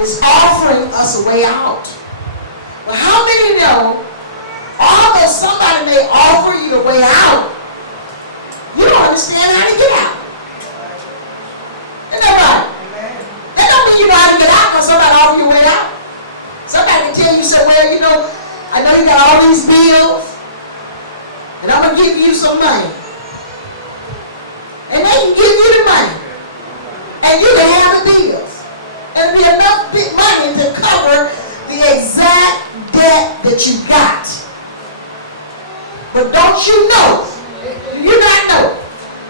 is offering us a way out. But how many know, although somebody may offer you the way out, you don't understand how to get out? Isn't that right? That don't mean you know how to get out because somebody offer you a way out. Somebody can tell you, say, well, you know, I know you got all these bills, and I'm going to give you some money. And they can give you the money. And you can have the bills. And it'll be enough big money to cover the exact debt that you got. But don't you know, do you not know,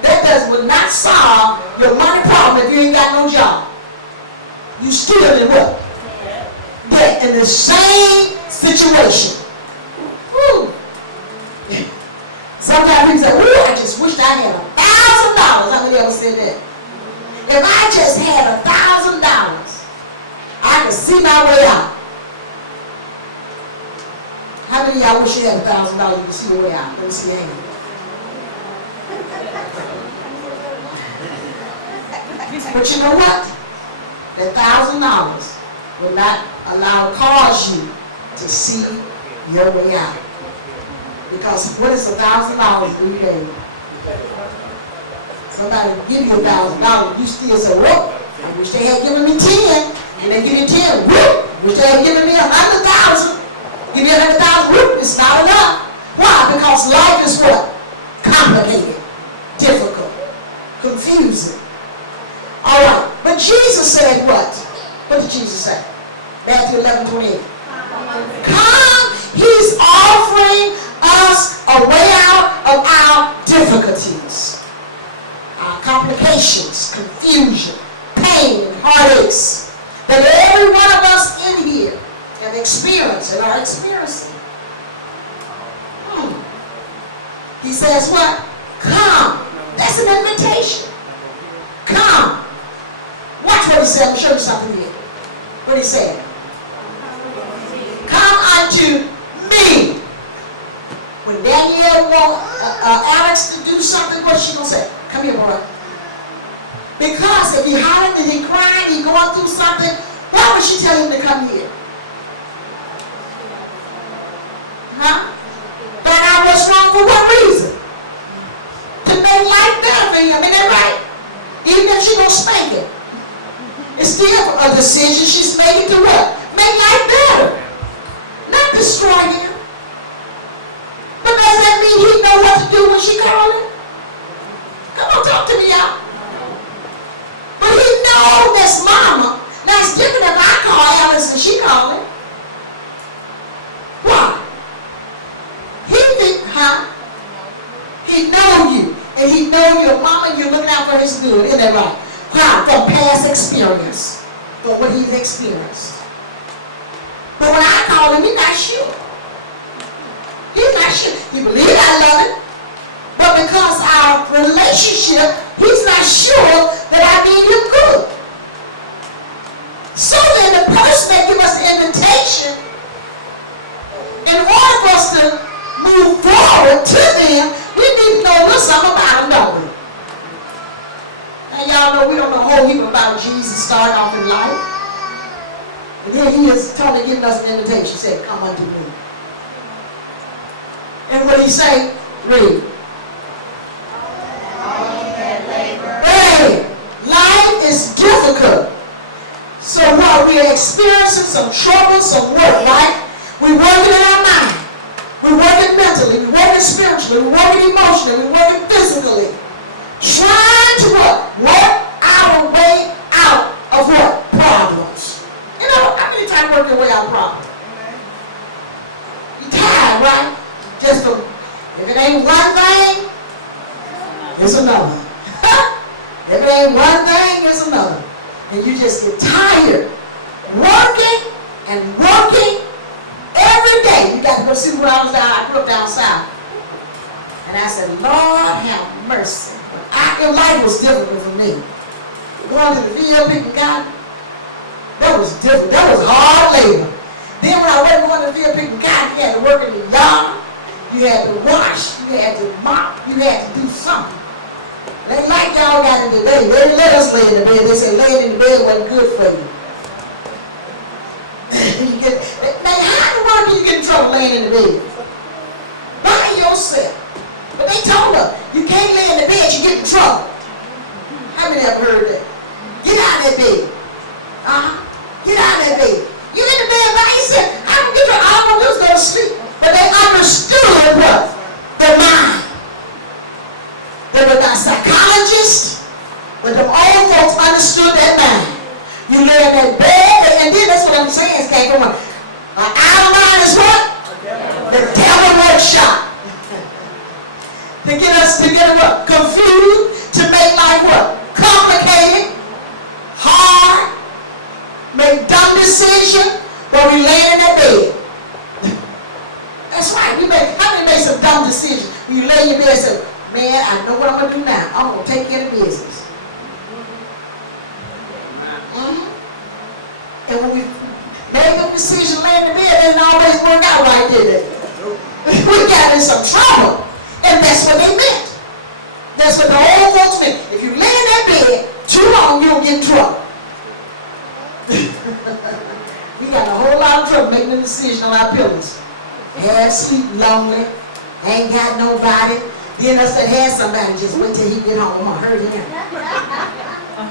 that will not solve your money problem if you ain't got no job. You still in what? Debt in the same situation. Woo. Sometimes people say, ooh, I just wish I had $1,000. How many ever said that? If I just had $1,000, I could see my way out. How many of y'all wish you had $1,000 you could see your way out? Let me see your hand. But you know what? That $1,000 will not cause you to see your way out. Because what is $1,000 every day? Somebody give you $1,000, you still say, whoop, I wish they had given me 10. And they give you 10, whoop, wish they had given me 100,000. Give me 100,000, whoop, it's not enough. Why? Because life is what? Complicated, difficult, confusing. All right, but Jesus said what? What did Jesus say? Matthew 11:28. Come, he's offering us a way out of our difficulties, our complications, confusion, pain, and heartaches that every one of us in here have experienced and are experiencing. He says what? Come. That's an invitation. Come. Watch what he said. I'm going to show you something here. What he said. Come unto me. When Danielle wants Alex to do something, what's she going to say? Come here, boy. Because if he hollering and he crying, he going through something, why would she tell him to come here? Huh? Find out what's wrong for what reason? To make life better for him, isn't that right? Even if she's going to spank him. It's still a decision she's making to what? Make life better. Not destroy him. But does that mean he know what to do when she calls him? Come on, talk to me, y'all. But he knows that's mama. Now it's different if I call Alice and she calls him. Why? He know you. And he know your mama and you're looking out for his good. Isn't that right? How? From past experience. From what he's experienced. But when I call him, he's not sure. He's not sure. He believes I love him. But because our relationship, he's not sure that I mean him good. So then the person that gives us the invitation, in order for us to move forward to them, we need to know a little something about them, don't we? And y'all know we don't know a whole heap about Jesus starting off in life. And then he is totally giving us an invitation. He said, come unto me. And what he say? Read. Hey, life is difficult. So what? We are experiencing some trouble, some work, right? We're working in our mind. We're working mentally. We're working spiritually. We're working emotionally. We're working physically. Trying to what? Work our way out of what? Problems. You know, how many times work your way out of problems? You're tired, right? Just from, if it ain't one thing, it's another. If it ain't one thing, it's another. And you just get tired. Working and working every day. You got to go see where I was down. I grew up down south. And I said, Lord have mercy. Your life was difficult for me. Going to the field, picking cotton, that was different. That was hard labor. Then when I wasn't going to the field picking cotton, you had to work in the yard. You had to wash. You had to mop. You had to do something. They like y'all got in the bed. They didn't let us lay in the bed. They said laying in the bed wasn't good for you. Man, how in the world can you get in trouble laying in the bed? By yourself. But they told her, you can't lay in the bed, you get in trouble. How many ever heard that? Get out of that bed. Get out of that bed. You in the bed by yourself. I don't get your arm, I'm just going to sleep. But they understood what? Their mind. They were not psychologists, but the old folks understood their mind. You lay in that bed, and then that's what I'm saying, came from an idle mind is what? The devil workshop. To get us what? Confused, to make life what? Complicated, hard, make dumb decisions, but we lay in that bed. That's right. How many make some dumb decisions? You lay in your bed and say, man, I know what I'm going to do now. I'm going to take care of business. And when we made them decisions laying in the bed, it didn't always work out right, did it? We got in some trouble. And that's what they meant. That's what the old folks meant. If you lay in that bed too long, you'll get in trouble. We got a whole lot of trouble making a decision on our pillows. Half sleep, lonely, ain't got nobody. Then us that had somebody, just wait till he get home. I'm going to hurt him.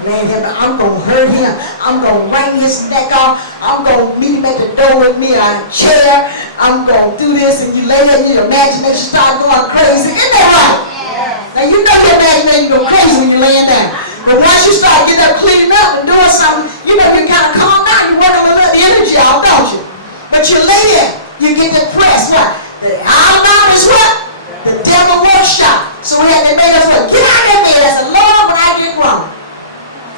Man, I'm going to hurt him. I'm going to wring his neck off. I'm going to meet him at the door with me in a chair. I'm going to do this, and you lay there and your imagination start going crazy. Isn't that right? Yeah. Now, you know your imagination go crazy when you're laying down. But once you start getting up, cleaning up, and doing something, you know you kind of calm down. You work a little the energy out, don't you? But you lay there. You get depressed. What? Our mind is what? The devil workshop. So we had to make us what? Get out of that bed. I said, Lord, when I get grown,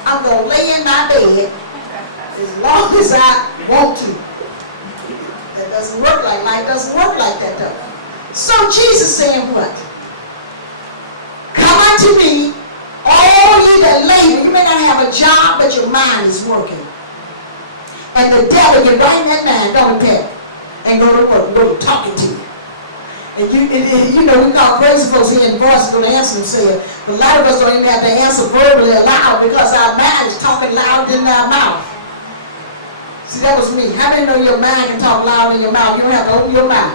I'm going to lay in my bed as long as I want to. That doesn't work like life doesn't work like that though. So Jesus saying what? Come unto me, all ye that labor. You may not have a job, but your mind is working. And the devil, you right in that mind, don't repent. And go to work, go to talking to you. And you know, we call crazy folks here in voices going to answer themselves. But a lot of us don't even have to answer verbally aloud because our mind is talking louder than our mouth. See, that was me. How many know your mind can talk louder than your mouth? You don't have to open your mouth.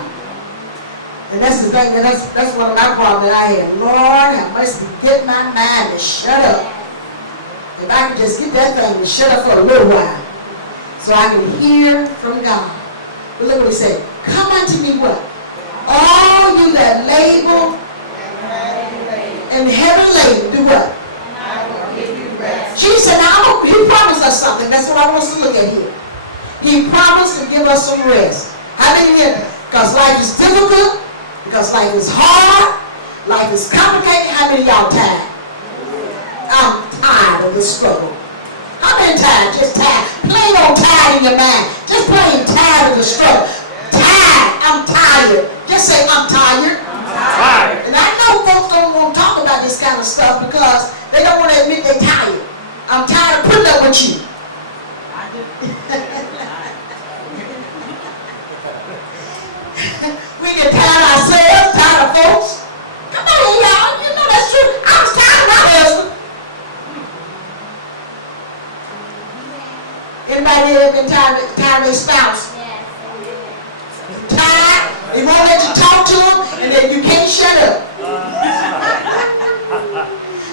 And that's the thing, that's one of my problems that I had. Lord, I must get my mind to shut up. If I can just get that thing to shut up for a little while so I can hear from God. But look what he said. Come unto me what? All you that labor and heavy laden, do what? And I will give you rest. Jesus said, now he promised us something. That's what I want us to look at here. He promised to give us some rest. How many here? Because life is difficult, because life is hard, life is complicated. How many of y'all tired? I'm tired of the struggle. How many tired? Just tired. Plain old tired in your mind. Just plain tired of the struggle. Tired. I'm tired. Just say, I'm tired. I'm tired. And I know folks don't want to talk about this kind of stuff because they don't want to admit they're tired. I'm tired of putting up with you. We get tired of ourselves, tired of folks. Come on, y'all. You know that's true. I was tired of my husband. Anybody ever been tired of their spouse? Tired. They won't let you talk to them, and then you can't shut up.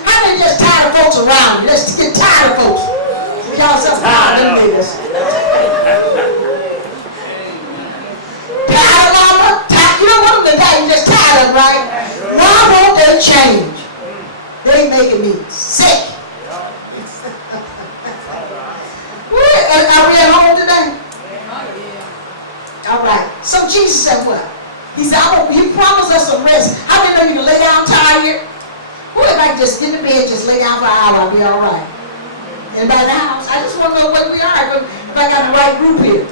How many just tired of folks around you? Let's get tired of folks. Y'all self tired of them niggas. Tired of mama? You don't want them to die. You're just tired of them, right? Why won't they change? They making me sick. Are we at home today? All right. So Jesus said what? He said, he promised us some rest. How many know you can lay down tired? Well, if I can just get in the bed, just lay down for an hour, I'll be all right. Anybody in the house? I just want to know whether we are, if I got the right group here.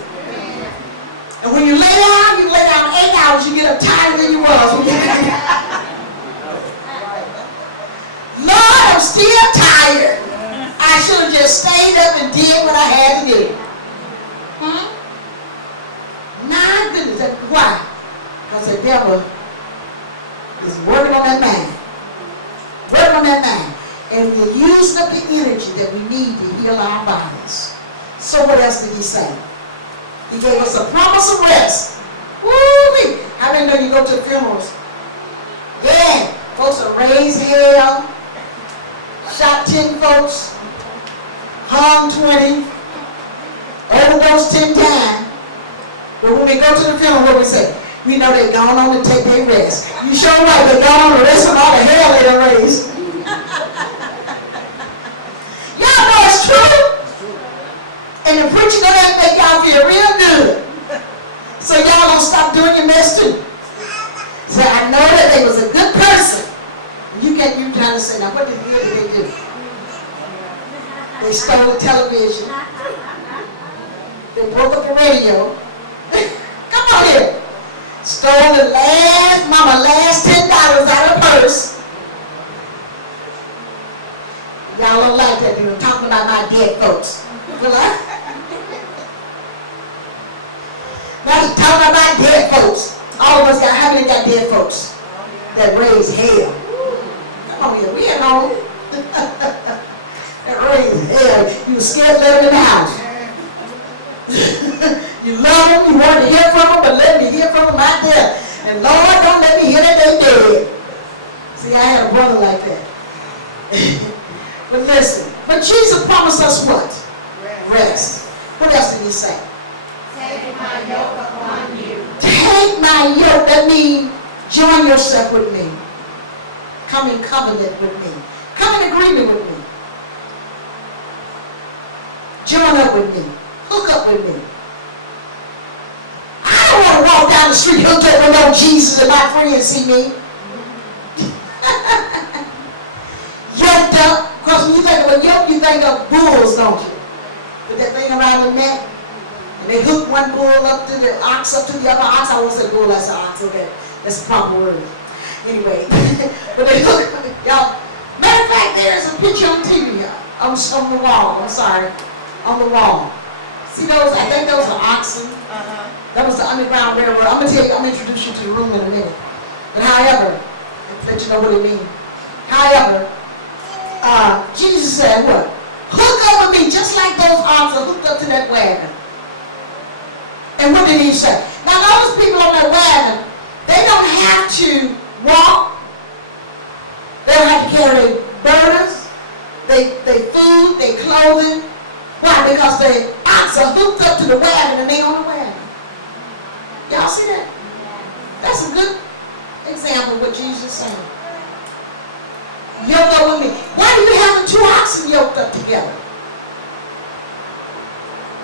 And when you lay down, you lay down 8 hours, you get up tired than you was. Lord, I'm still tired. I should have just stayed up and did what I had to do. My goodness, why? Because the devil is working on that mind. Working on that mind. And we're using up the energy that we need to heal our bodies. So what else did he say? He gave us a promise of rest. Woo-wee. How many know you go to the funerals? Yeah. Folks will raise hell, shot 10 folks, harm 20, overdose 10 times. But when we go to the funeral, what we say? We know they're gone on to take their rest. You sure right, they're gone on to rest from all the hell they done raised. Y'all know it's true. And the preacher gonna make y'all feel real good. So y'all gonna stop doing your mess too. So I know that they was a good person. You trying to say, now what did they do? They stole the television. They broke up the radio. Come on here. Stole the last $10 out of her purse. Y'all don't like that. You're talking about my dead folks. Now he's talking about dead folks. All of us got, how many got dead folks that raised hell? Come on here, we at home. That raised hell. You were scared to let them in the house. You love them, you want to hear from them, but let me hear from them out there. And Lord, don't let me hear that they dead. See, I had a brother like that. But listen, but Jesus promised us what? Rest. What else did he say? Take my yoke upon you. Take my yoke. That means join yourself with me. Come in covenant with me. Come in agreement with me. Join up with me. Hook up with me. I don't want to walk down the street hooked up with no Jesus and my friends see me. Yoked up. Because when you think of a yoke, you think of bulls, don't you? With that thing around the neck. And they hook one bull up to the ox, up to the other ox. I won't say bull, I say ox. Okay, that's the proper word. Anyway, but they hook, y'all. Matter of fact, there's a picture on TV on the wall. I'm sorry, on the wall. See those? I think those are oxen. That was the Underground Railroad. I'm gonna introduce you to the room in a minute. But however, to let you know what it means. However, Jesus said what? Hook up with me, just like those oxen hooked up to that wagon. And what did he say? Now those people on that wagon, they don't have to walk. They don't have to carry burdens, they food, they clothing. Why? Because the ox are hooked up to the wagon and they on the wagon. Y'all see that? That's a good example of what Jesus is saying. Yoke up with me. Why do you have the two oxen yoked up together?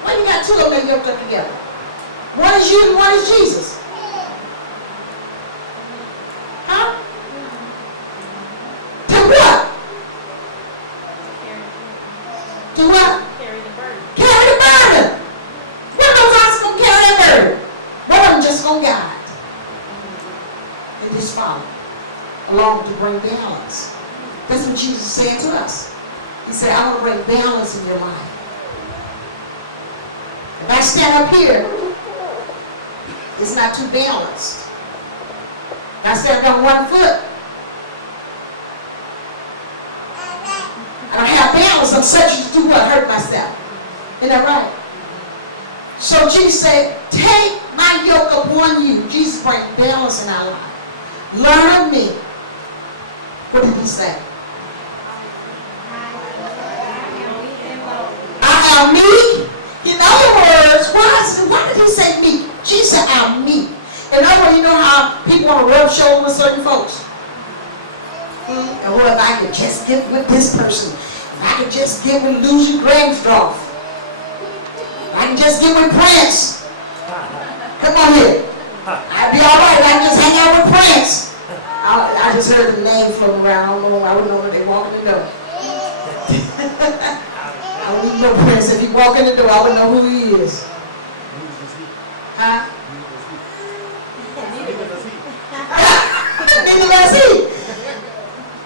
Why you got two of them yoked up together? One is you and one is Jesus. Huh? To what? To what? Carry the burden. Carry the burden. One of those oxen gonna carry that burden. One of them just gonna guide. And just follow along to bring balance. That's what Jesus said to us. He said, I want to bring balance in your life. If I stand up here, it's not too balanced. If I stand on one foot, I don't have balance. I'm subject to do what? Hurt myself. Isn't that right? So Jesus said, take my yoke upon you. Jesus bring balance in our life. Learn of me. What did he say? I am meek. In other words, why did he say meek? Jesus said, I'm meek. In other words, you know how people want to rub shoulders with certain folks? And what if I could just get with this person? If I could just get with Lucy Grangsdorf. If I could just get with Prince. Come on here. I'd be all right if I could just hang out with Prince. I just heard the name floating around. I don't know. I wouldn't know when they walk in the door. I don't even know Prince. If he walk in the door, I wouldn't know who he is. Huh? Neither does he.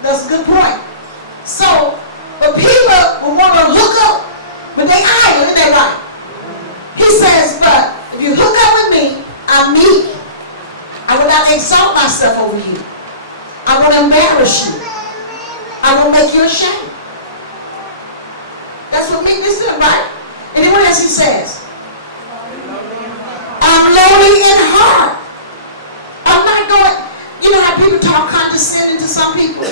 That's a good point. So, but people will want to look up, but they idle, isn't that right? He says, but if you hook up with me, I'm meek. I will not exalt myself over you. I will embarrass you. I will make you ashamed. That's what meekness is, right? And then what else he says? God descending to some people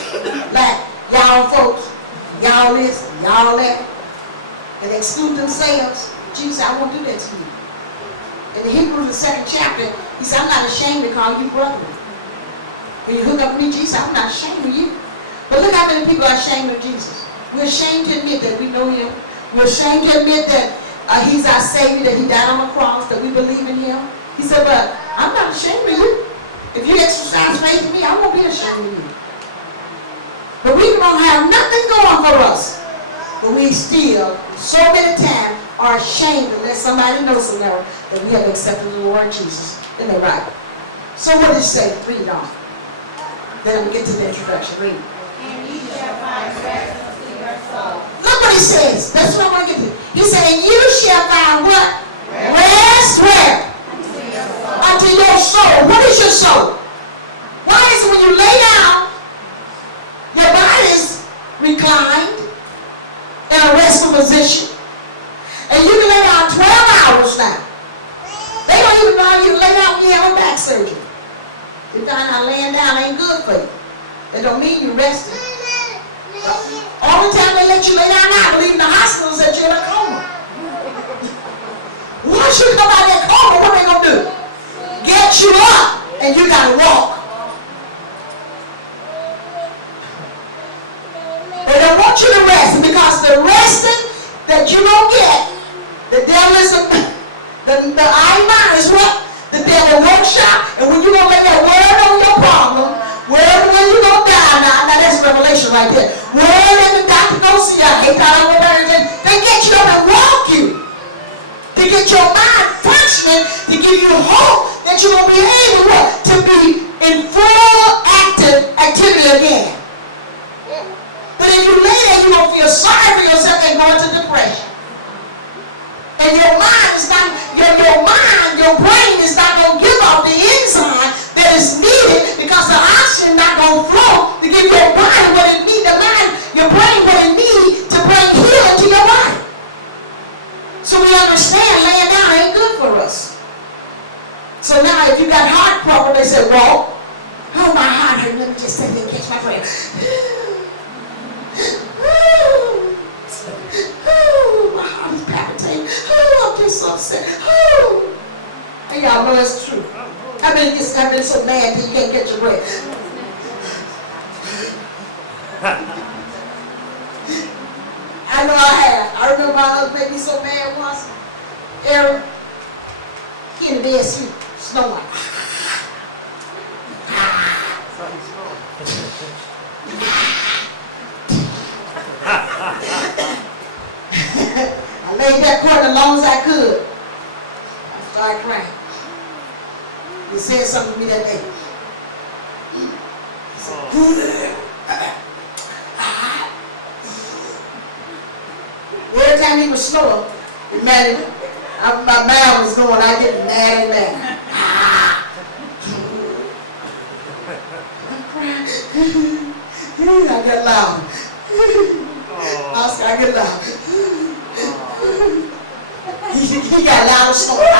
like y'all folks, y'all this, y'all that, and exclude themselves. Jesus said, I won't do that to you. In the Hebrews, the 2nd chapter, he said, I'm not ashamed to call you brethren. When you hook up with me, Jesus said, I'm not ashamed of you. But look how many people are ashamed of Jesus. We're ashamed to admit that we know him. We're ashamed to admit that he's our Savior, that he died on the cross, that we believe in him. He said, but I'm not ashamed of you. If you exercise faith in me, I won't be ashamed of you. But we don't have nothing going for us. But we still, so many times, are ashamed to let somebody know somewhere that we have accepted the Lord Jesus. Isn't that right? So what does it say? Read on. Then we get to the introduction. Read. And you shall find rest unto your soul. Look what he says. That's what I want to get to. He said, and you shall find what? Rest where? Unto your soul. Unto your soul. What is your soul? Why is it when you lay down, your body is reclined in a restful position, and you can lay down 12 hours now. They don't even allow you to lay down when you have a back surgery. You find out laying down ain't good for you. That don't mean you're resting. All the time they let you lay down now, I believe in the hospitals that you're in a coma. Once you come out of that coma, what are they going to do? Get you up, and you got to walk. They don't want you to rest, because the resting that you don't get, the devil is the eye mind is what? The devil workshop, and when you gonna lay that word on your problem, word when you gonna die, now that's revelation right there. Word and the doctor don't see ya, they get you up and walk you. To get your mind functioning, to give you hope that you're gonna be able to be in full activity again. But if you lay there, you're going to feel sorry for yourself and go into depression. And your mind is not, your brain is not going to give off the enzyme that is needed, because the oxygen is not going to flow to give your body what it needs, your brain what it needs to bring healing to your body. So we understand laying down ain't good for us. So now if you got heart problem, they say, well, oh, my heart hurt, let me just sit here and catch my breath. My heart is palpitating. I'm just so upset. And y'all know it's true. I've been so mad that you can't get your breath. I know I have. I remember my husband made me so mad once. Aaron, he in the bed sleep, snoring. I laid that cord as long as I could. I started crying. He said something to me that day. He said, every time he was snoring, my mouth was going, I get mad and mad. I got loud. I get loud. He got loud snoring.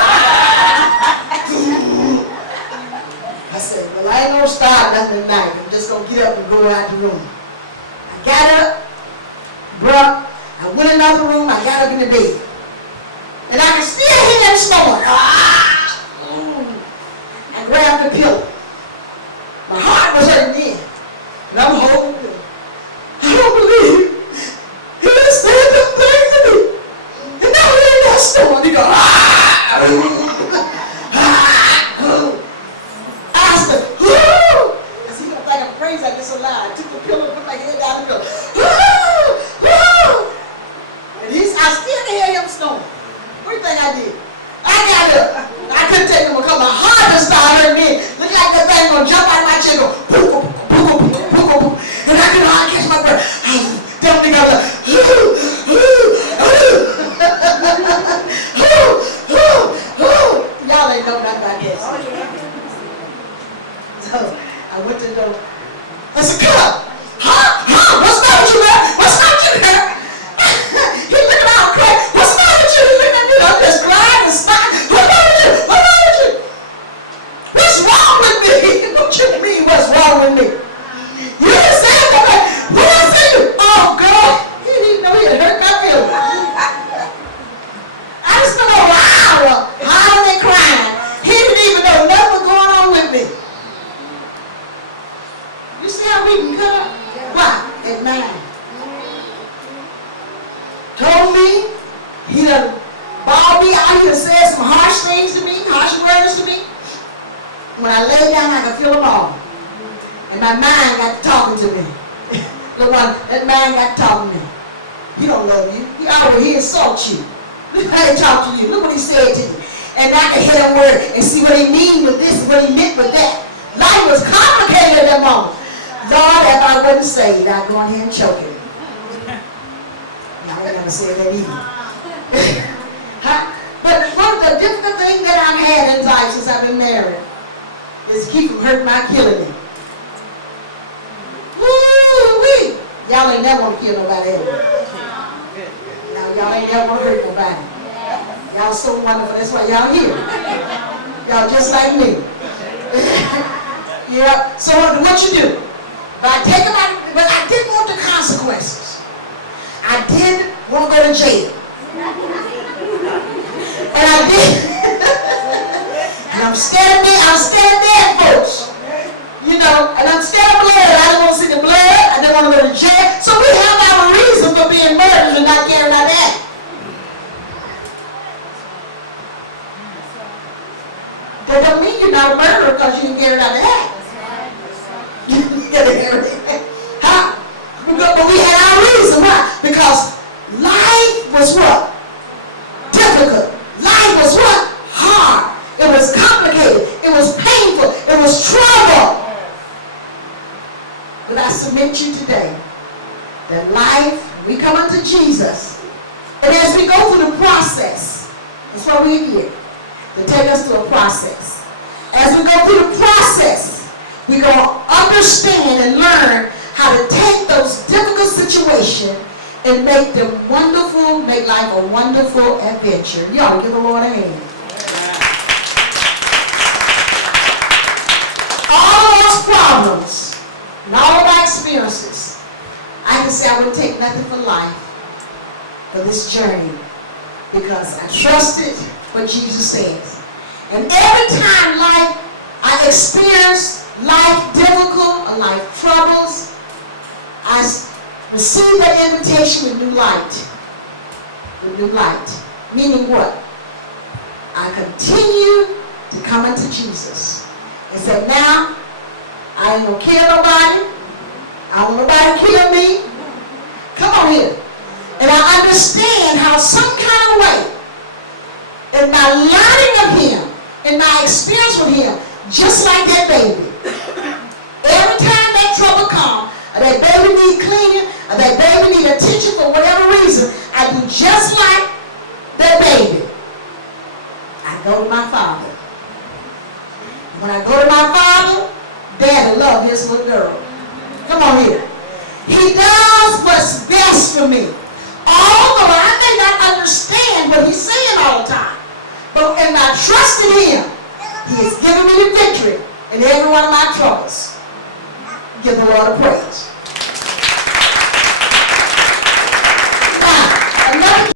I said, well, I ain't gonna start nothing tonight. I'm just gonna get up and go out the room. I got up, bruh. I went in another room. I got up in the bed. And I can still hear him snoring. I grabbed the pillow. My heart was hurting then. And I'm holding the pillow. I don't believe he just said them things to me. And now he ain't that snoring. He go, I said, I said, you don't think I'm crazy? I get so loud. I took the pillow and put my head down and go, I still can hear him snoring. What do you think I did? I got up. I couldn't take him because my heart just started hurting me. Look like me. He done bawled me out. He done said some harsh things to me, harsh words to me. When I lay down, I could feel them all. And my mind got talking to me. That mind got talking to me. He don't love you. He insults you. Look how he talked to you. Look what he said to you. And I can hear that word and see what he mean with this, what he meant with that. Life was complicated at that moment. Lord, if I wasn't saved, I'd go in here and choke him. I ain't never said that either. But one of the difficult things that I've had in life since I've been married is keep from hurting my killing me. Woo-wee! Y'all ain't never want to kill nobody else. Now, y'all ain't never want to hurt nobody. Y'all so wonderful. That's why y'all here. Y'all just like me. Yeah. So what you do? But I didn't want the consequences. I didn't want to go to jail. And I did. And I'm scared of dead folks. You know, and I'm scared of blood. I don't want to see the blood. I don't want to go to jail. So we have our reason for being murdered and not carrying out that. That don't mean you're not a murderer because you didn't carry out the act. Huh? But we had our reason. Why? Because life was what? Difficult. Life was what? Hard. It was complicated. It was painful. It was trouble. But I submit to you today that life, we come unto Jesus. And as we go through the process, that's why we're here, to take us through a process. As we go through the process, we're going to understand and learn how to take those difficult situations and make them wonderful, make life a wonderful adventure. Y'all give the Lord a hand. All of those problems and all of our experiences, I can say I wouldn't take nothing for life for this journey because I trusted what Jesus says. And every time I experience life difficult or life troubles, I receive that invitation with new light. With new light. Meaning what? I continue to come unto Jesus and say, now, I ain't going to kill nobody. I don't want nobody to kill me. Come on here. And I understand how some kind of way, in my learning of him, in my experience with him, just like that baby. Every time that trouble comes, or that baby need cleaning, or that baby need attention for whatever reason, I do just like that baby. I go to my father. When I go to my father, Daddy loves his little girl. Come on here. He does what's best for me. Although I may not understand what he's saying all the time, but in my trust in him, he has given me the victory in every one of my troubles. Give the Lord a praise.